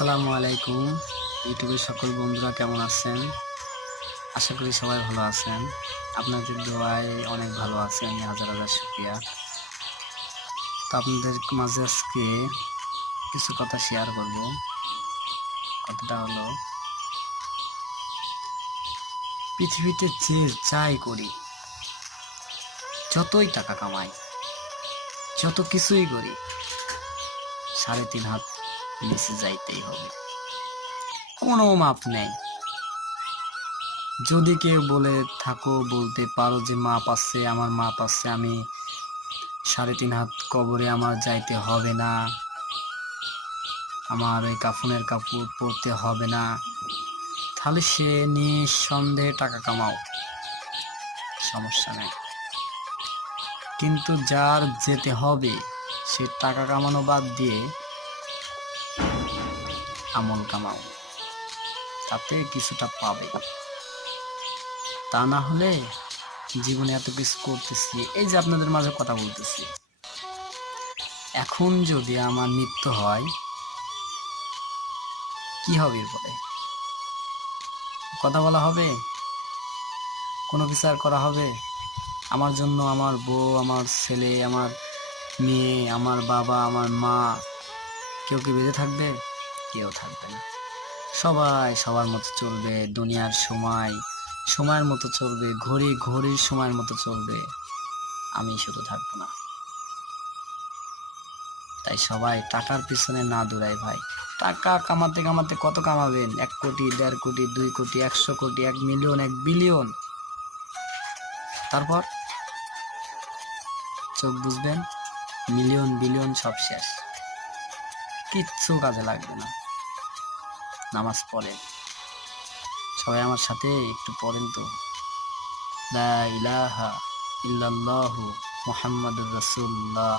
আসসালামু আলাইকুম। ইউটিউবের সকল বন্ধুরা কেমন আছেন? আশা করি সবাই ভালো আছেন। আপনাদের দোয়ায় অনেক ভালো আছি আমি, হাজার হাজার শুকরিয়া। তো আপনাদের মাঝে আজকে কিছু কথা শেয়ার করব। কথাটা হলো, পৃথিবীতে যে যাই করি, যতই টাকা কামাই, যত কিছুই করি, 3.5 হাত নিচে যাইতেই হবে, কোনো মাপ নেই। যদি কেউ বলতে পারো যে মাপ আছে, আমার মাপ আছে, আমি 3.5 হাত কবরে আমার যাইতে হবে না, আমার ওই কাফনের কাপড় পরতে হবে না, তাহলে সে নিঃসন্দেহে টাকা কামাও, সমস্যা নেই। কিন্তু যার যেতে হবে, সে টাকা কামানো বাদ দিয়ে আমল কামাও, তাতে কিছুটা পাবে। তা না হলে জীবনে এত কিছু করতেছি, এই যে আপনাদের মাঝে কথা বলতেছি, এখন যদি আমার মৃত্যু হয়, কি হবে এরপরে? কথা বলা হবে? কোনো বিচার করা হবে? আমার জন্য আমার বউ, আমার ছেলে, আমার মেয়ে, আমার বাবা, আমার মা, কেউ কি বেঁচে থাকবে? কেউ থাকবে না। সবাই সবার মতো চলবে, দুনিয়ার সময়ের মতো চলবে, ঘড়ির সময়ের মতো চলবে, আমি শুধু থাকবো না। তাই সবাই টাকার পিছনে না দৌড়ায় ভাই। টাকা কামাতে কামাতে কত কামাবেন? 1 কোটি, 1.5 কোটি, 2 কোটি, 100 কোটি, 1 মিলিয়ন, 1 বিলিয়ন। তারপর চোখ বুঝবেন, মিলিয়ন বিলিয়ন সব শেষ, কিচ্ছু কাজে লাগবে না। নামাজ পড়েন, সবাই আমার সাথে একটু পড়েন তো, লা ইলাহা ইল্লাল্লাহু মুহাম্মাদুর রাসূলুল্লাহ।